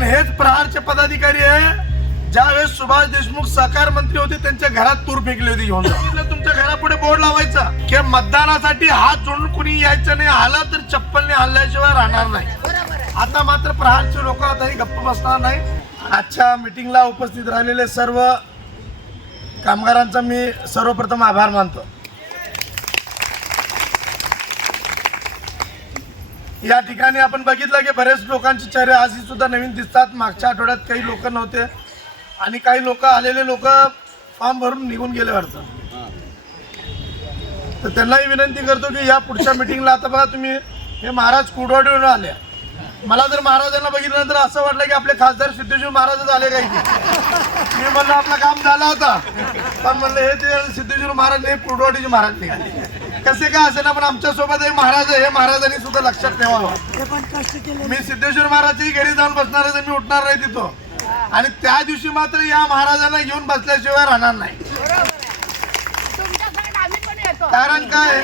पण हेच प्रहारचे पदाधिकारी आहे. ज्यावेळेस सुभाष देशमुख सहकार मंत्री होते त्यांच्या घरात तूर फेकली होती घेऊन तुमच्या घरापुढे बोर्ड लावायचा. की मतदानासाठी हात जोडून कुणी यायचं नाही आलं तर चप्पलने हल्ल्याशिवाय राहणार नाही. आता मात्र प्रहारचे लोक आताही गप्प बसणार नाही. आजच्या मिटिंगला उपस्थित राहिलेले सर्व कामगारांचा मी सर्वप्रथम आभार मानतो. या ठिकाणी आपण बघितलं की बरेच लोकांचे चेहरे आजही सुद्धा नवीन दिसतात. मागच्या आठवड्यात काही लोक नव्हते आणि काही लोक आलेले लोक फॉर्म भरून निघून गेले वाटतं. तर त्यांनाही विनंती करतो की या पुढच्या मिटिंगला आता बघा तुम्ही हे महाराज कुडवाडीवरून आले. मला जर महाराजांना बघितलं तर असं वाटलं की आपले खासदार सिद्धेश्वर महाराजच आले काही मी म्हणलं आपलं काम झालं होता. पण म्हणलं हे ते सिद्धेश्वर महाराज नाही कुडवाडीचे महाराज निघाले कसे काय असे ना पण आमच्यासोबत हे महाराज आहे हे महाराजांनी सुद्धा लक्षात ठेवावं. मी सिद्धेश्वर महाराजच्याही घरी जाऊन बसणार आहे मी उठणार नाही तिथं. आणि त्या दिवशी मात्र या महाराजांना घेऊन बसल्याशिवाय राहणार नाही. कारण काय?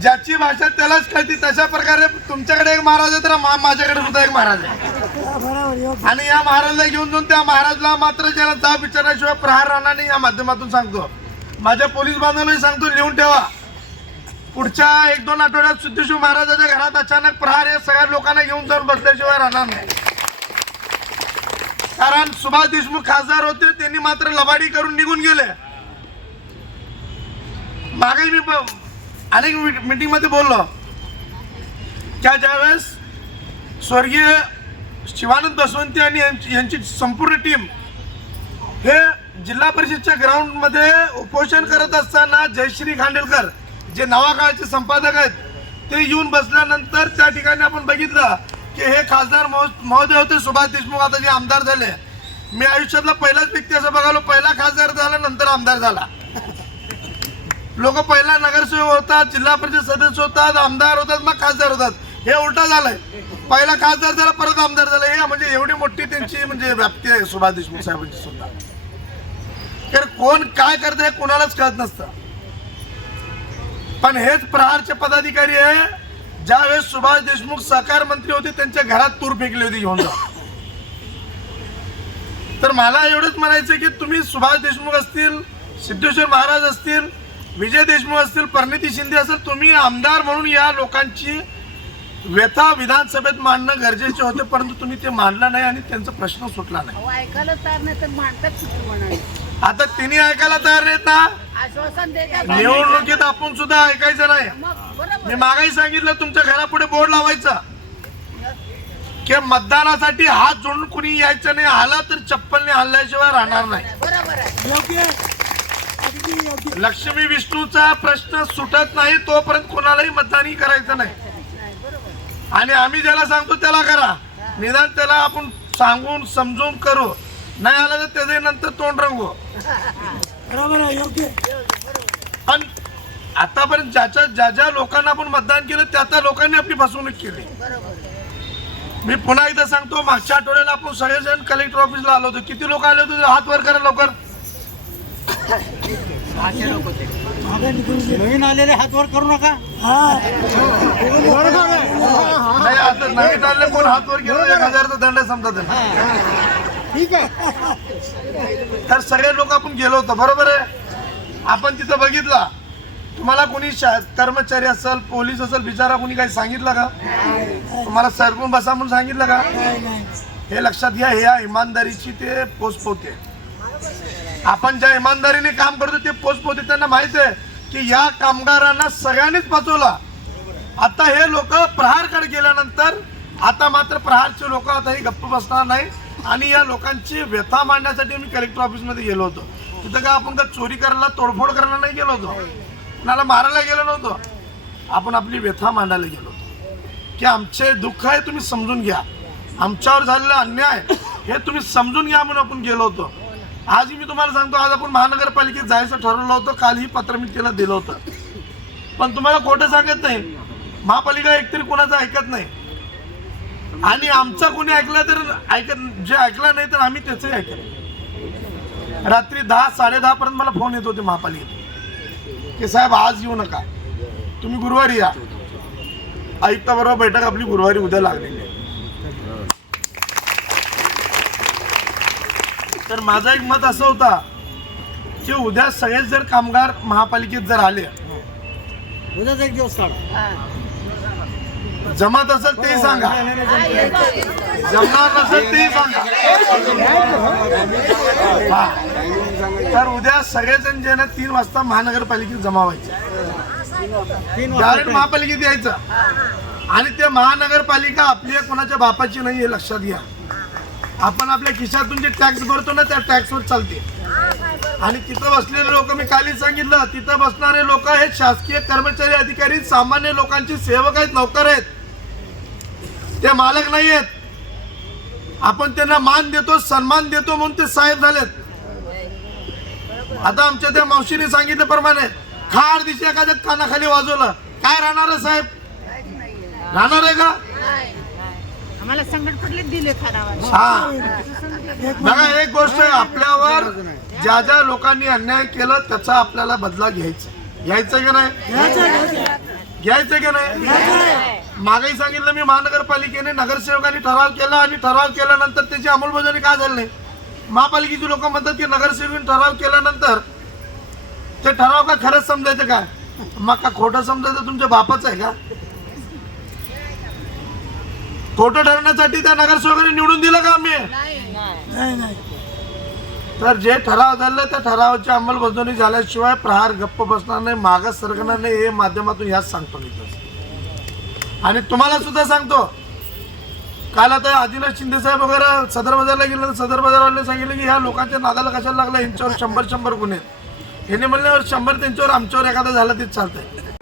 ज्याची भाषा त्यालाच कळते तशा प्रकारे तुमच्याकडे एक महाराज आहे तर मा- माझ्याकडे सुद्धा एक महाराज आहे. आणि या महाराजला घेऊन जाऊन त्या महाराजला मात्र ज्याला जाब विचारल्याशिवाय प्रहार राहणार नाही या माध्यमातून सांगतो. माझ्या पोलीस बांधवांनाही सांगतो लिहून ठेवा. पुढच्या एक दोन आठवड्यात सिद्धेश्वर महाराजाच्या घरात अचानक प्रहार हे सगळ्या लोकांना घेऊन जाऊन बसल्याशिवाय राहणार नाही. कारण सुभाष देशमुख खासदार होते त्यांनी मात्र लबाडी करून निघून गेले. मागे मी अनेक मिटिंगमध्ये बोललो. त्या ज्यावेळेस स्वर्गीय शिवानंद बसवंती आणि यांची यांची संपूर्ण टीम हे जिल्हा परिषदच्या ग्राउंडमध्ये उपोषण करत असताना जयश्री खांडेलकर जे नवा काळचे संपादक आहेत ते येऊन बसल्यानंतर त्या ठिकाणी आपण बघितलं की हे खासदार महोदय होते सुभाष देशमुख. आता जे आमदार झाले मी आयुष्यातला पहिलाच व्यक्ती असं बघालो पहिला खासदार झाला नंतर आमदार झाला. लोक पहिला नगरसेवक होतात जिल्हा परिषद सदस्य होतात आमदार होतात मग खासदार होतात. हे उलटा झालंय. पहिला खासदार झाला परत आमदार झाला. हे म्हणजे एवढी मोठी त्यांची म्हणजे व्याप्ती आहे सुभाष देशमुख साहेबांची सुद्धा. तर कोण काय करत हे कोणालाच कळत नसतं. पण हेच प्रहारचे पदाधिकारी आहे ज्यावेळेस सुभाष देशमुख सहकार मंत्री होते त्यांच्या घरात तूर फेकली होती घेऊन जा. तर मला एवढंच म्हणायचं की तुम्ही सुभाष देशमुख असतील सिद्धेश्वर महाराज असतील विजय देशमुख असतील परिणिती शिंदे असेल तुम्ही आमदार म्हणून या लोकांची व्यथा विधानसभेत मांडणं गरजेचे होते परंतु तुम्ही ते मांडलं नाही आणि त्यांचा प्रश्न सुटला नाही. आता तिने ऐकायला तयार नाहीत ना? आश्वासन निवडणुकीत आपण सुद्धा ऐकायचं नाही. मी मागाही सांगितलं तुमच्या घरापुढे बोर्ड लावायचा. की मतदानासाठी हात जोडून कुणी यायचं नाही आलं तर चप्पलने हल्ल्याशिवाय राहणार नाही. बरोबर आहे. लक्ष्मी विष्णूचा प्रश्न सुटत नाही तोपर्यंत कोणालाही मतदानही करायचं नाही नाही. बरोबर. आणि आम्ही ज्याला सांगतो त्याला करा. निदान त्याला आपण सांगून समजून करू. नाही आलं तर त्याचे नंतर तोंड रंगू पण आतापर्यंत ज्याच्या ज्या ज्या लोकांना आपण मतदान केलं त्या त्या लोकांनी आपली फसवणूक केली. मी पुन्हा एकदा सांगतो मागच्या आठवड्याला आपण सगळेजण कलेक्टर ऑफिसला आलो होतो. किती लोक आले होते? हात वर करा लवकर. नवीन आलेले हात वर करू नका. नाही आता नवीन आले कोण हात वर गेलो एक हजारचा दंड समजा त्यांना ठीक आहे. तर सगळे लोक आपण गेलो होतो बरोबर आहे? आपण तिथं बघितला. तुम्हाला कोणी कर्मचारी असेल पोलीस असेल बिचारा कोणी काही सांगितलं का? तुम्हाला सरपून बसा म्हणून सांगितलं का? हे लक्षात घ्या हे या इमानदारीची ते पोच पोते आपण ज्या इमानदारीने काम करतो ते पोच पोते त्यांना माहीत आहे की या कामगारांना सगळ्यांनीच वाचवला आता हे लोक प्रहारकडे गेल्यानंतर आता मात्र प्रहारचे लोक आता हे गप्प बसणार नाही. आणि या लोकांची व्यथा मांडण्यासाठी मी कलेक्टर ऑफिसमध्ये गेलो होतो. तिथं का आपण का चोरी करायला तोडफोड करायला नाही गेलो होतो. कुणाला मारायला गेलो नव्हतो. आपण आपली व्यथा मांडायला गेलो होतो. की आमचे दुःख आहे तुम्ही समजून घ्या. आमच्यावर झालेला अन्याय हे तुम्ही समजून घ्या म्हणून आपण गेलो होतो. आजही मी तुम्हाला सांगतो आज आपण महानगरपालिकेत जायचं ठरवलं होतं. कालही पत्र मी तिला दिलं होतं. पण तुम्हाला खोटं सांगत नाही. महापालिका एकतरी कोणाचं ऐकत नाही. आणि आमचा कोणी ऐकला तर ऐकत जे ऐकला नाही तर आम्ही त्याचंही ऐकत रात्री दहा साडे दहा पर्यंत मला फोन येत होते महापालिकेत. की साहेब आज येऊ नका. तुम्ही गुरुवारी या. आयुक्ताबरोबर बैठक आपली गुरुवारी उद्या लागलेली आहे. तर माझं एक मत असं होता की उद्या सगळेच जर कामगार महापालिकेत जर आले उद्याच एक दिवस काढा. जमत असेल ते सांगा. जमणार नसेल ते सांगा. तर उद्या सगळेजण जे ना तीन वाजता महानगरपालिकेत जमा व्हायचे. डायरेक्ट महापालिकेत यायचं आणि ते महानगरपालिका आपली कोणाच्या बापाची नाही हे लक्षात घ्या. आपण आपल्या खिशातून जे टॅक्स भरतो ना त्या टॅक्सवर चालते. आणि तिथं बसलेले लोक मी काली सांगितलं तिथं बसणारे लोक हे शासकीय कर्मचारी अधिकारी सामान्य लोकांची सेवक आहेत नौकर आहेत. ते मालक नाही आहेत. आपण त्यांना मान देतो सन्मान देतो म्हणून ते साहेब झालेत. आता आमच्या त्या मावशीने सांगितल्याप्रमाणे खार दिशी एखाद्या कानाखाली वाजवलं काय राहणार आहे साहेब? राहणार आहे का? आम्हाला संकट पडले दिले हा. बघा एक गोष्ट आपल्यावर ज्या ज्या लोकांनी अन्याय केलं त्याचा आपल्याला बदला घ्यायचा. घ्यायचं की नाही? घ्यायचं की नाही? मागही सांगितलं मी महानगरपालिकेने नगरसेवकांनी ठराव केला आणि ठराव केल्यानंतर त्याची अंमलबजावणी का झाली नाही? महापालिकेची लोक म्हणतात की नगरसेवकांनी ठराव केल्यानंतर ते ठराव का खरंच समजायचं का? मग का खोटं समजायचं? तुमच्या बापाचं आहे का? खोटं ठरवण्यासाठी त्या नगरसेवकांनी निवडून दिलं का आम्ही? तर जे ठराव झाले त्या ठरावाची अंमलबजावणी झाल्याशिवाय प्रहार गप्प बसणार नाही मागास सरकणार नाही हे माध्यमातून ह्याच सांगतो मी आणि तुम्हाला सुद्धा सांगतो काल आता आदिनाथ शिंदे साहेब वगैरे सदर बाजारला गेले तर सदर बाजारवाले सांगितले की ह्या लोकांच्या नादाला कशाला लागला यांच्यावर शंभर शंभर गुन्हे आहेत. ह्याने म्हणल्यावर शंभर त्यांच्यावर आमच्यावर एखादा झाला तेच चालतंय